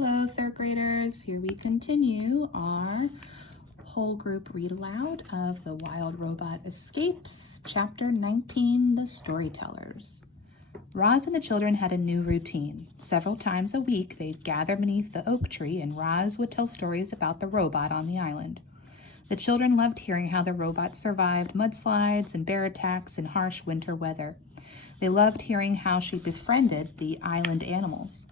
Hello, third graders. Here we continue our whole group read aloud of The Wild Robot Escapes, Chapter 19, The Storytellers. Roz and the children had a new routine. Several times a week, they'd gather beneath the oak tree and Roz would tell stories about the robot on the island. The children loved hearing how the robot survived mudslides and bear attacks and harsh winter weather. They loved hearing how she befriended the island animals.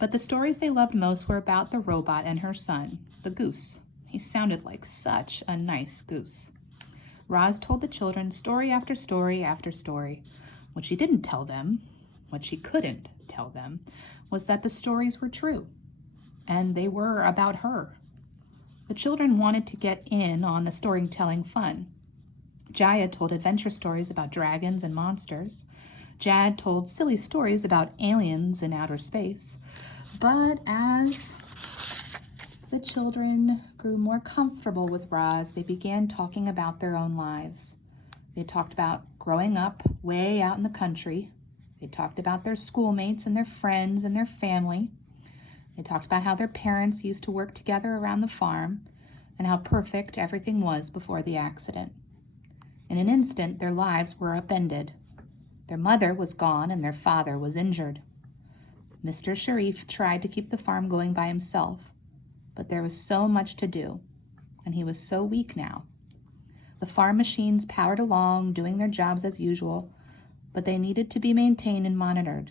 But the stories they loved most were about the robot and her son, the goose. He sounded like such a nice goose. Roz told the children story after story after story. What she didn't tell them, what she couldn't tell them, was that the stories were true, and they were about her. The children wanted to get in on the storytelling fun. Jaya told adventure stories about dragons and monsters. Jad told silly stories about aliens in outer space. But as the children grew more comfortable with Roz, they began talking about their own lives. They talked about growing up way out in the country. They talked about their schoolmates and their friends and their family. They talked about how their parents used to work together around the farm and how perfect everything was before the accident. In an instant, their lives were upended. Their mother was gone and their father was injured. Mr. Sharif tried to keep the farm going by himself, but there was so much to do, and he was so weak now. The farm machines powered along, doing their jobs as usual, but they needed to be maintained and monitored.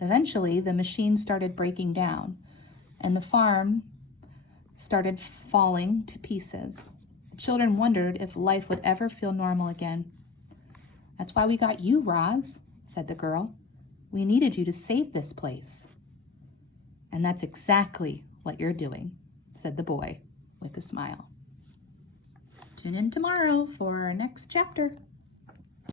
Eventually, the machines started breaking down, and the farm started falling to pieces. The children wondered if life would ever feel normal again. "That's why we got you, Roz," said the girl. "We needed you to save this place." "And that's exactly what you're doing," said the boy with a smile. Tune in tomorrow for our next chapter.